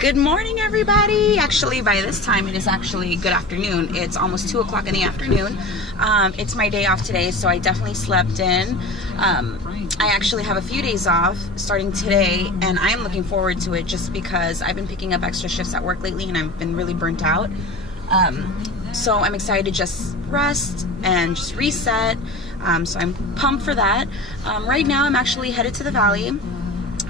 Good morning, everybody. Actually, by this time, it is actually good afternoon. It's almost 2 o'clock in the afternoon. It's my day off today, so I definitely slept in. I actually have a few days off starting today, and I am looking forward to it just because I've been picking up extra shifts at work lately, and I've been really burnt out. So I'm excited to just rest and just reset. So I'm pumped for that. Right now, I'm actually headed to the valley.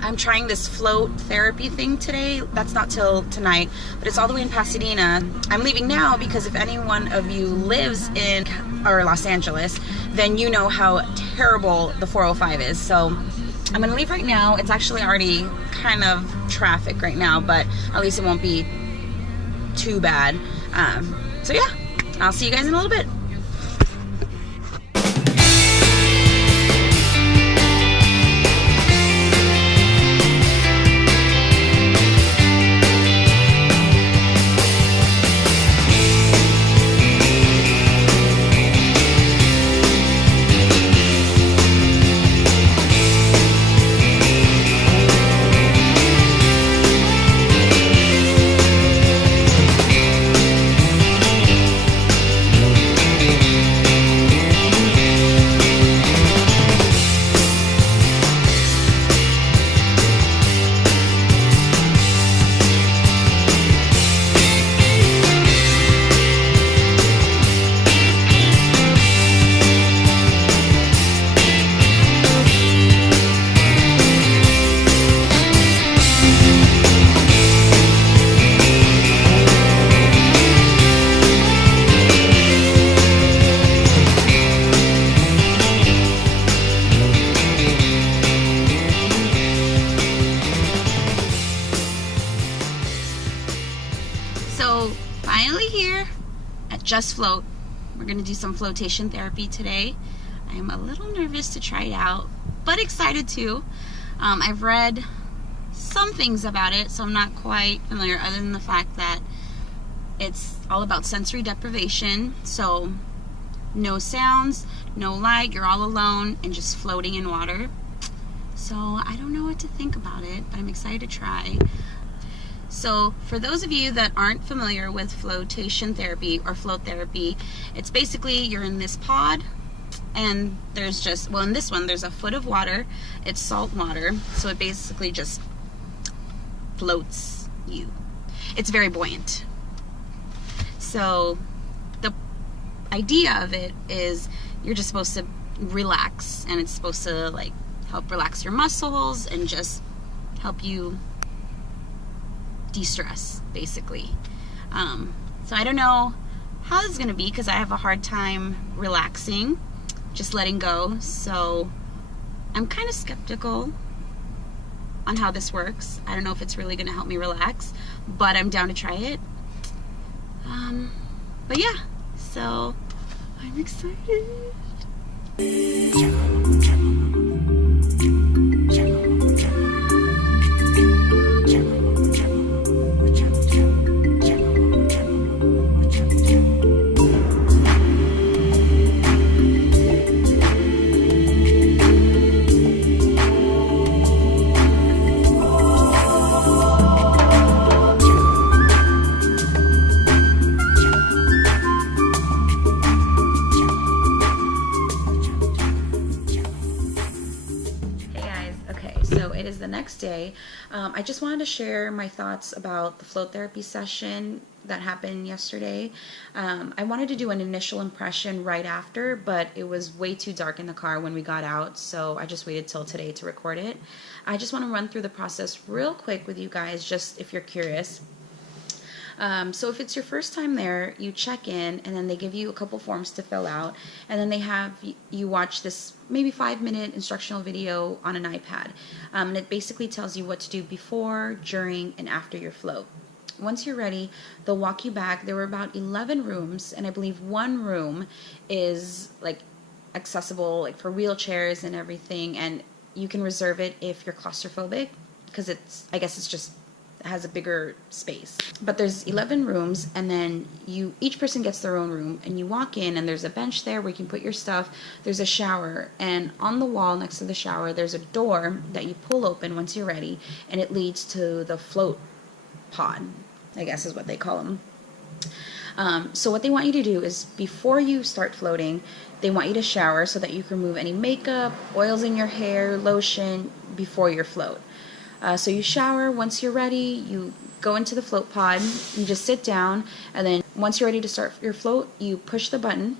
I'm trying this float therapy thing today. That's not till tonight, but it's all the way in Pasadena. I'm leaving now because if any one of you lives in Los Angeles, then you know how terrible the 405 is. So I'm gonna leave right now. It's actually already kind of traffic right now, but at least it won't be too bad. So yeah, I'll see you guys in a little bit. So finally here at Just Float. We're gonna do some flotation therapy today. I'm a little nervous to try it out, but excited too. I've read some things about it, so I'm not quite familiar other than the fact that it's all about sensory deprivation. So no sounds, no light, you're all alone and just floating in water. So I don't know what to think about it, but I'm excited to try. So for those of you that aren't familiar with flotation therapy or float therapy, it's basically you're in this pod and there's just, well, in this one there's a foot of water. It's salt water, so it basically just floats you. It's very buoyant. So the idea of it is you're just supposed to relax, and it's supposed to like help relax your muscles and just help you de-stress, basically. So I don't know how this is gonna be because I have a hard time relaxing, just letting go. So I'm kind of skeptical on how this works. I don't know if it's really gonna help me relax, but I'm down to try it. But yeah, so I'm excited. So it is the next day. I just wanted to share my thoughts about the float therapy session that happened yesterday. I wanted to do an initial impression right after, but it was way too dark in the car when we got out, so I just waited till today to record it. I just want to run through the process real quick with you guys, just if you're curious. So if it's your first time there, you check in and then they give you a couple forms to fill out, and then they have you watch this maybe 5-minute instructional video on an iPad. And it basically tells you what to do before, during, and after your float. Once you're ready, they'll walk you back. There were about 11 rooms, and I believe one room is like accessible like for wheelchairs and everything, and you can reserve it if you're claustrophobic because I guess it's just has a bigger space. But there's 11 rooms, and then each person gets their own room, and you walk in and there's a bench there where you can put your stuff. There's a shower, and on the wall next to the shower there's a door that you pull open once you're ready, and it leads to the float pod, I guess is what they call them. So what they want you to do is before you start floating, they want you to shower so that you can remove any makeup, oils in your hair, lotion before your float. So you shower. Once you're ready, you go into the float pod, you just sit down, and then once you're ready to start your float, you push the button,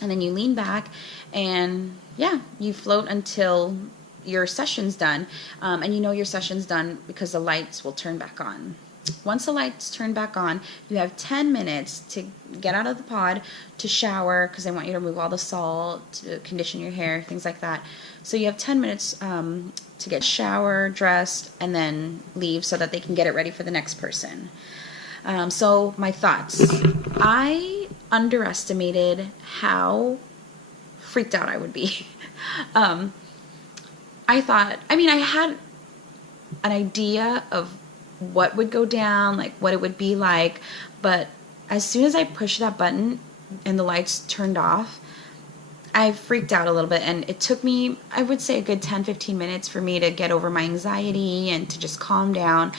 and then you lean back, and yeah, you float until your session's done. And you know your session's done because the lights will turn back on. Once the lights turn back on, you have 10 minutes to get out of the pod, to shower, because they want you to remove all the salt, to condition your hair, things like that. So you have 10 minutes to get shower, dressed, and then leave so that they can get it ready for the next person. So my thoughts. I underestimated how freaked out I would be. I had an idea of what would go down, like what it would be like, but as soon as I pushed that button and the lights turned off, I freaked out a little bit, and it took me, I would say, a good 10-15 minutes for me to get over my anxiety and to just calm down,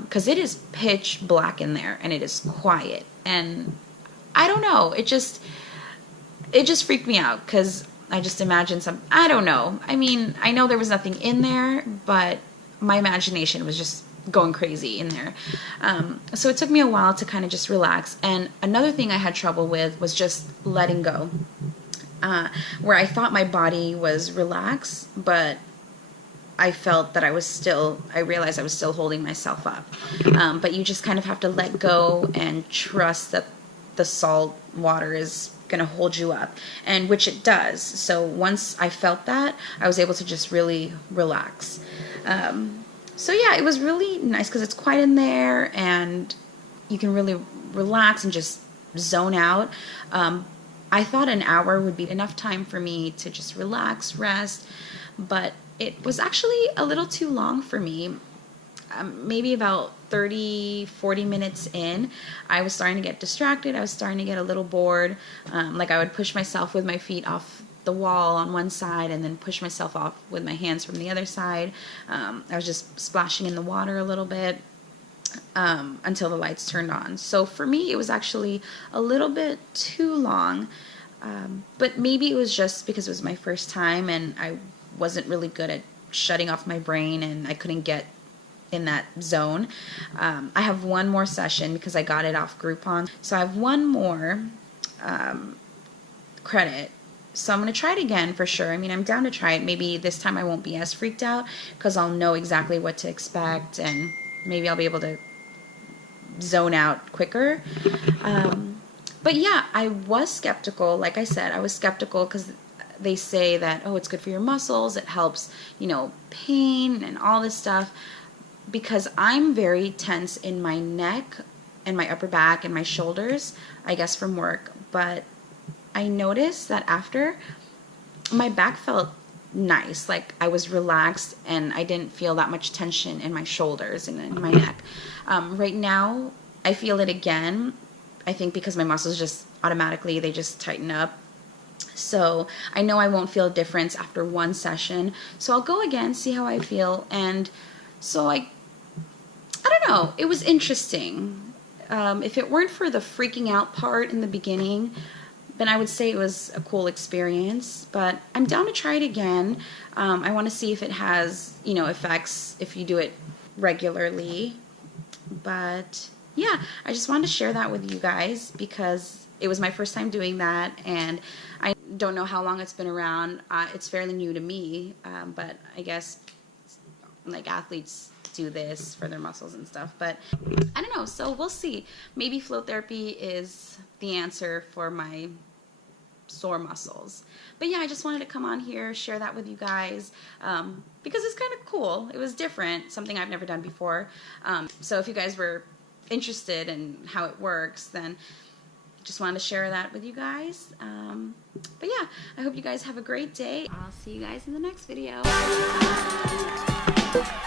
because it is pitch black in there and it is quiet, and I don't know, it just freaked me out because I just imagined I don't know, I mean, I know there was nothing in there, but my imagination was just going crazy in there. So it took me a while to kind of just relax. And another thing I had trouble with was just letting go, where I thought my body was relaxed, but I felt that I realized I was still holding myself up. But you just kind of have to let go and trust that the salt water is going to hold you up, and which it does. So once I felt that, I was able to just really relax. So yeah, it was really nice because it's quiet in there and you can really relax and just zone out. I thought an hour would be enough time for me to just relax, rest, but it was actually a little too long for me. Maybe about 30-40 minutes in, I was starting to get distracted. I was starting to get a little bored. Like I would push myself with my feet off the wall on one side and then push myself off with my hands from the other side. I was just splashing in the water a little bit until the lights turned on. So for me, it was actually a little bit too long, but maybe it was just because it was my first time and I wasn't really good at shutting off my brain and I couldn't get in that zone. I have one more session because I got it off Groupon. So I have one more credit. So I'm going to try it again for sure. I mean, I'm down to try it. Maybe this time I won't be as freaked out because I'll know exactly what to expect and maybe I'll be able to zone out quicker. But yeah, I was skeptical. Like I said, I was skeptical because they say that, oh, it's good for your muscles. It helps, pain and all this stuff. Because I'm very tense in my neck and my upper back and my shoulders, I guess from work. But I noticed that after, my back felt nice, like I was relaxed and I didn't feel that much tension in my shoulders and in my neck. Right now, I feel it again, I think because my muscles just automatically, they just tighten up. So I know I won't feel a difference after one session. So I'll go again, see how I feel. And so I don't know, it was interesting. If it weren't for the freaking out part in the beginning, then I would say it was a cool experience, but I'm down to try it again. I want to see if it has, effects if you do it regularly. But yeah, I just wanted to share that with you guys because it was my first time doing that, and I don't know how long it's been around. It's fairly new to me, but I guess like athletes do this for their muscles and stuff, but I don't know, so we'll see. Maybe float therapy is the answer for my sore muscles. But yeah, I just wanted to come on here, share that with you guys, because it's kind of cool. It was different, something I've never done before. So if you guys were interested in how it works, then just wanted to share that with you guys. But yeah, I hope you guys have a great day. I'll see you guys in the next video. Bye.